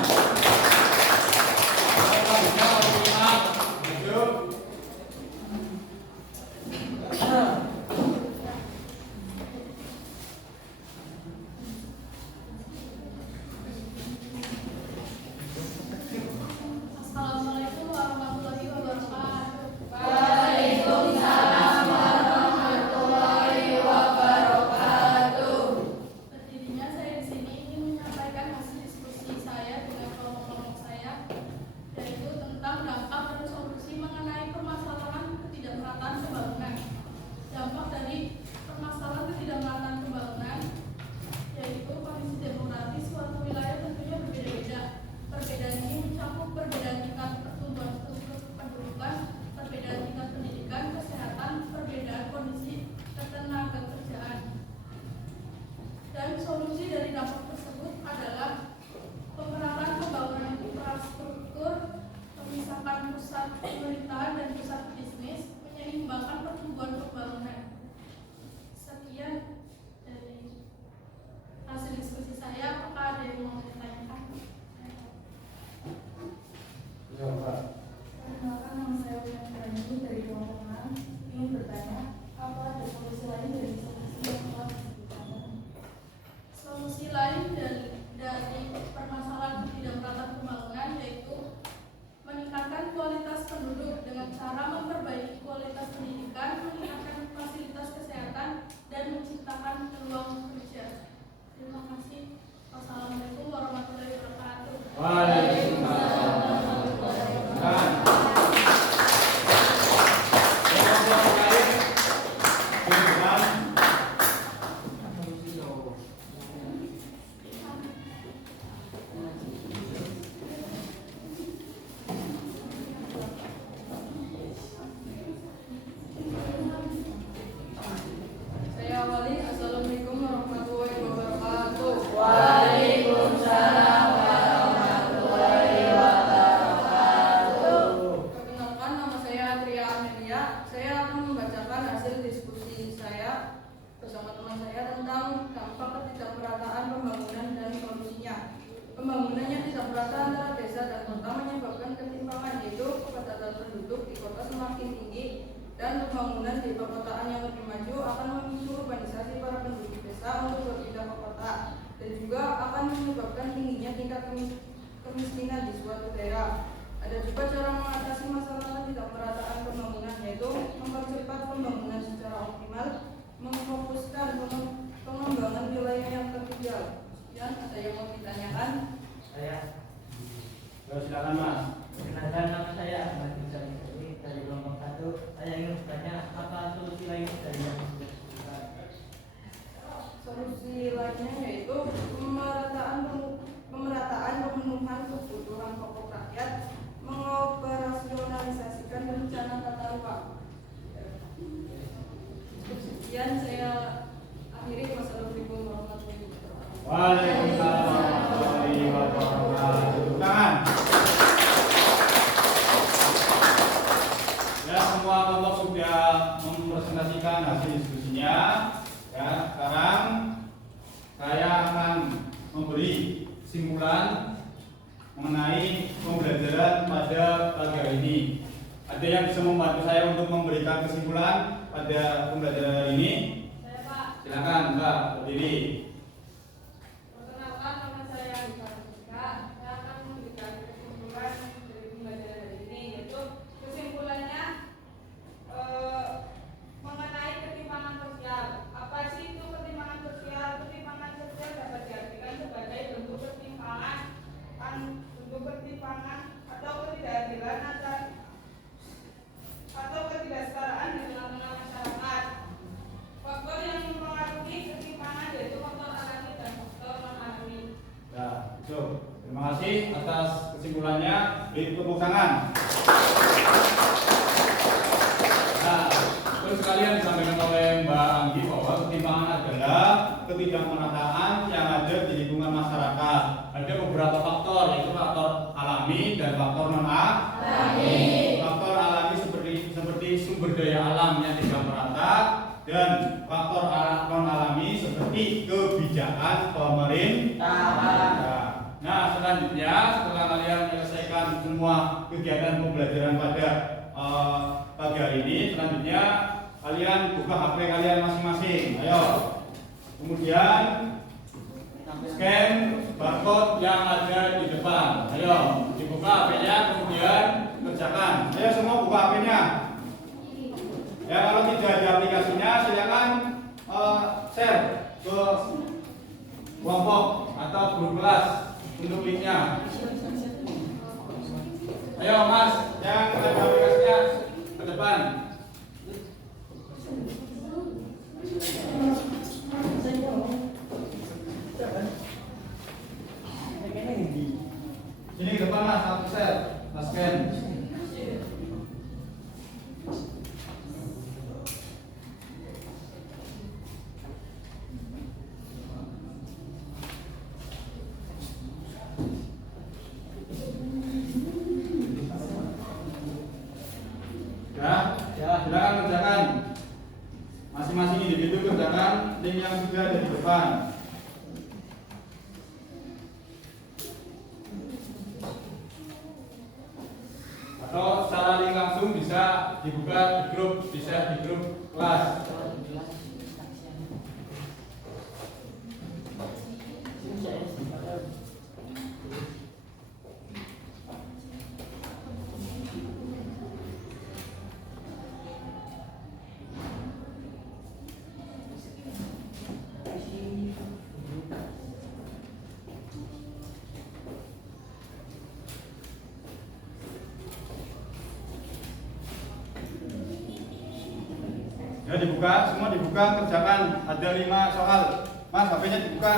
Assalamualaikum warahmatullahi wabarakatuh. Waalaikumsalam warahmatullahi wabarakatuh. Berdirinya saya di sini ingin menyampaikan hasil diskusi saya dengan kelompok-kelompok saya, yaitu tentang dampak dan solusi mengenai permasalahan ketidakmerataan pembangunan. Dampak dari permasalahan ketidakmerataan pembangunan yaitu kondisi demografis suatu wilayah tentunya berbeda-beda. Perbedaan ini mencakup perbedaan tingkat pertumbuhan pendudukan, perbedaan tingkat pendidikan, kesehatan, perbedaan kondisi ketenagakerjaan. Dan solusi dari dampak tersebut adalah pemerataan pembangunan infrastruktur, memisahkan pusat pemerintahan dan pusat bisnis, menyeimbangkan pertumbuhan pembangunan. Sekian dari hasil diskusi saya. Apakah ada yang mau ditanyakan? Ya, Pak. Perkenalkan, nama saya William Ranju dari kelompok 6. Ingin bertanya, apa ada solusi lain dari solusi yang telah disebutkan? Solusi lain dari permasalahan ketidakmerataan pembangunan yaitu meningkatkan kualitas penduduk dengan cara memperbaiki kualitas pendidikan, meningkatkan fasilitas kesehatan, dan menciptakan peluang kerja. Terima kasih. Wassalamualaikum warahmatullahi wabarakatuh. Waalaikumsalam. Saya awali. Assalamualaikum warahmatullahi wabarakatuh. Waalaikumsalam warahmatullahi wabarakatuh. Perkenalkan, nama saya Adria Amelia. Saya akan membacakan hasil diskusi saya bersama teman saya tentang dampak ketidakmerataan pembangunan dan solusinya. Pembangunannya tidak merata antara desa dan kota menyebabkan ketimpangan, yaitu kepadatan penduduk di kota semakin tinggi dan pembangunan di perkotaan yang lebih maju akan memicu urbanisasi para penduduk desa untuk berpindah ke kota dan juga akan menyebabkan tingginya tingkat kemiskinan di suatu daerah. Ada juga cara mengatasi masalah ketidakmerataan pembangunan, yaitu mempercepat pembangunan secara optimal, memfokuskan pengembangan wilayah yang tertinggal. Dan ada yang mau ditanyakan? Saya Silakan Mas. perkenalkan, nama saya Ahmad Izzat dari kelompok 1. Saya ingin bertanya, apa solusi lain dari yang sudah disebutkan? Solusi lainnya yaitu pemerataan pemenuhan kebutuhan pokok rakyat, mengoperasionalisasikan rencana tata ruang. Sekian saya akhiri. Wassalamualaikum warahmatullahi wabarakatuh. Waalaikumsalam warahmatullahi wabarakatuh. Tangan. Ya, semua kelompok sudah mempresentasikan hasil diskusinya. Ya, sekarang saya akan memberi kesimpulan mengenai pembelajaran pada pagi hari ini. Ada yang bisa membantu saya untuk memberikan kesimpulan pada pembelajaran hari ini? Saya Pak. Silakan Mbak, berdiri. Perkenalkan, nama saya Nika Rizka. Saya akan memberikan kesimpulan dari pembelajaran hari ini, yaitu kesimpulannya mengenai ketimpangan sosial. Apa sih itu ketimpangan sosial? Ketimpangan sosial dapat diartikan sebagai bentuk ketimpangan atau ketidakadilan atau ketidaksetaraan di tengah-tengah masyarakat. Faktor yang mempengaruhi ketimpangan yaitu faktor alami dan faktor non alami. Ya, cukup. Terima kasih. atas kesimpulannya, beri tepuk tangan. Nah, terus sekalian disampaikan oleh Mbak Anggi bahwa ketimpangan adalah ketidakmerataan yang ada di lingkungan masyarakat. Ada beberapa faktor, yaitu faktor alami dan faktor non alami. Faktor alami seperti sumber daya alam yang tidak merata, dan faktor non alami seperti kebijakan pemerintah. Nah, selanjutnya setelah kalian menyelesaikan semua kegiatan pembelajaran pada pagi hari ini, selanjutnya kalian buka HP kalian masing-masing. Ayo. Kemudian scan barcode yang ada di depan. Ayo, dibuka HP-nya, kemudian kerjakan. Ayo semua buka HP-nya. Ya, kalau tidak ada aplikasinya, silakan share ke kelompok atau grup kelas untuk linknya. Ayo Mas, yang ada aplikasinya ke depan. Sini ke depan Mas, aku share, Mas scan. Ya, silakan kerjakan. Masing-masing individu kerjakan link yang sudah ada di depan. Atau secara link langsung bisa dibuka di grup, bisa di grup kelas. Ya, dibuka, semua dibuka, kerjakan. Ada 5 soal. Mas, HP-nya dibuka.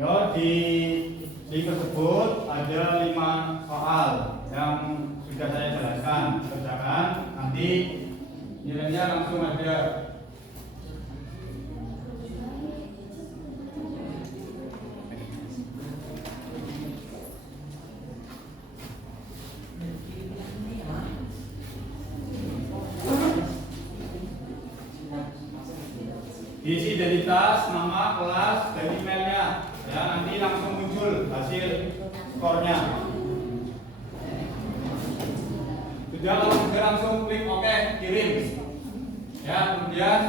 Yo, di tersebut ada 5 soal yang sudah saya jelaskan. Kerjakan, nanti nilainya langsung ada. Diisi identitas, nama, kelas, dan emailnya. Ya, nanti langsung muncul hasil skornya. Sudah, kalau sudah langsung klik OK, kirim. Ya, kemudian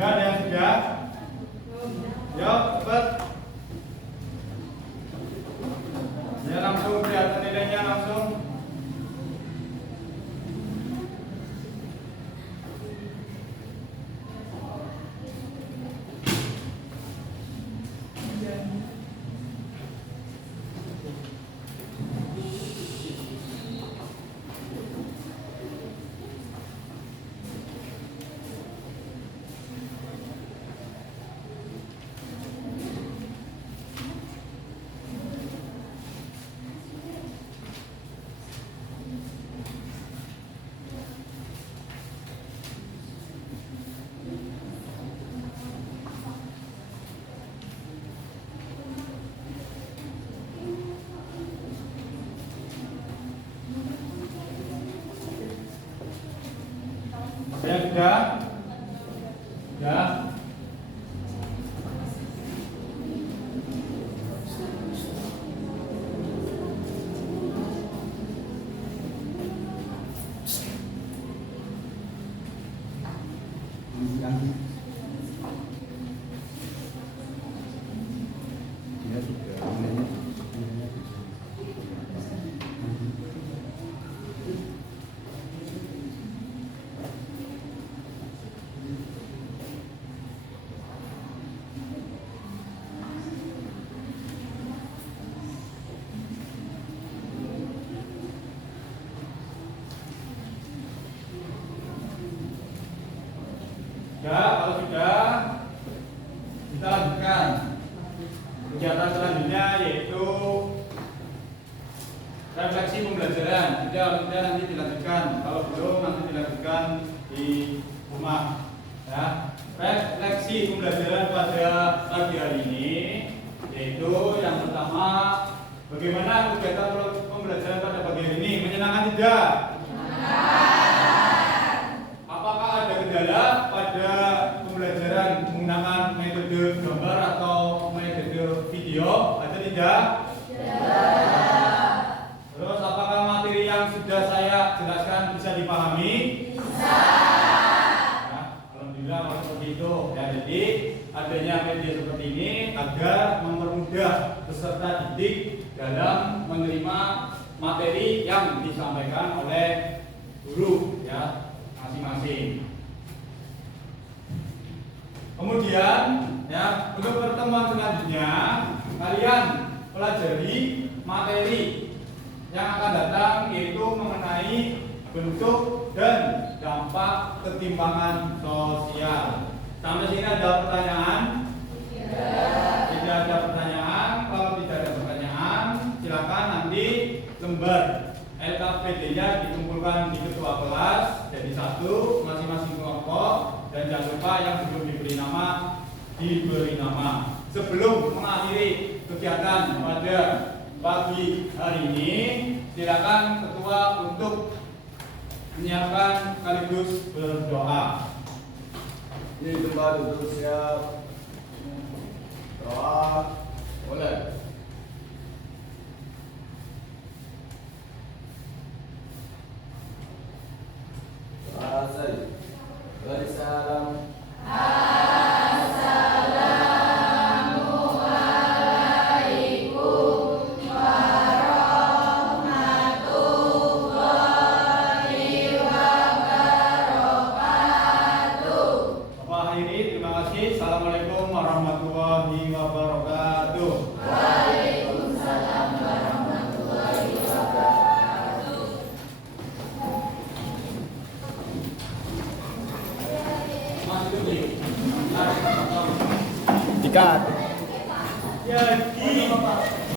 sudah ada yang sudah? Yuk, cepat. Ya, langsung kelihatan nilainya langsung. sudah nanti dilanjutkan. Kalau belum nanti dilanjutkan di rumah. Ya. Refleksi pembelajaran pada pagi hari ini yaitu yang pertama, bagaimana kegiatan pembelajaran pada pagi hari ini? Menyenangkan tidak? Apakah ada kendala pada pembelajaran menggunakan metode gambar atau metode video? Ada tidak? Terus apakah materi yang sudah saya jelaskan bisa dipahami? Bisa. Ya, alhamdulillah kalau seperti itu. Ya, jadi adanya media seperti ini agar mempermudah peserta didik dalam menerima materi yang disampaikan oleh guru ya masing-masing. Kemudian ya untuk pertemuan selanjutnya kalian pelajari materi yang akan datang yaitu mengenai bentuk dan dampak ketimpangan sosial. Sampai sini ada pertanyaan? Tidak ada pertanyaan. Kalau tidak ada pertanyaan, silakan nanti lembar LKPD-nya dikumpulkan di ketua kelas jadi satu masing-masing kelompok dan jangan lupa yang belum diberi nama diberi nama. Sebelum mengakhiri kegiatan pada pagi hari ini, silakan ketua untuk menyiapkan sekaligus berdoa. Ini tempat duduk siap. Doa boleh. Doa saya. Beri salam.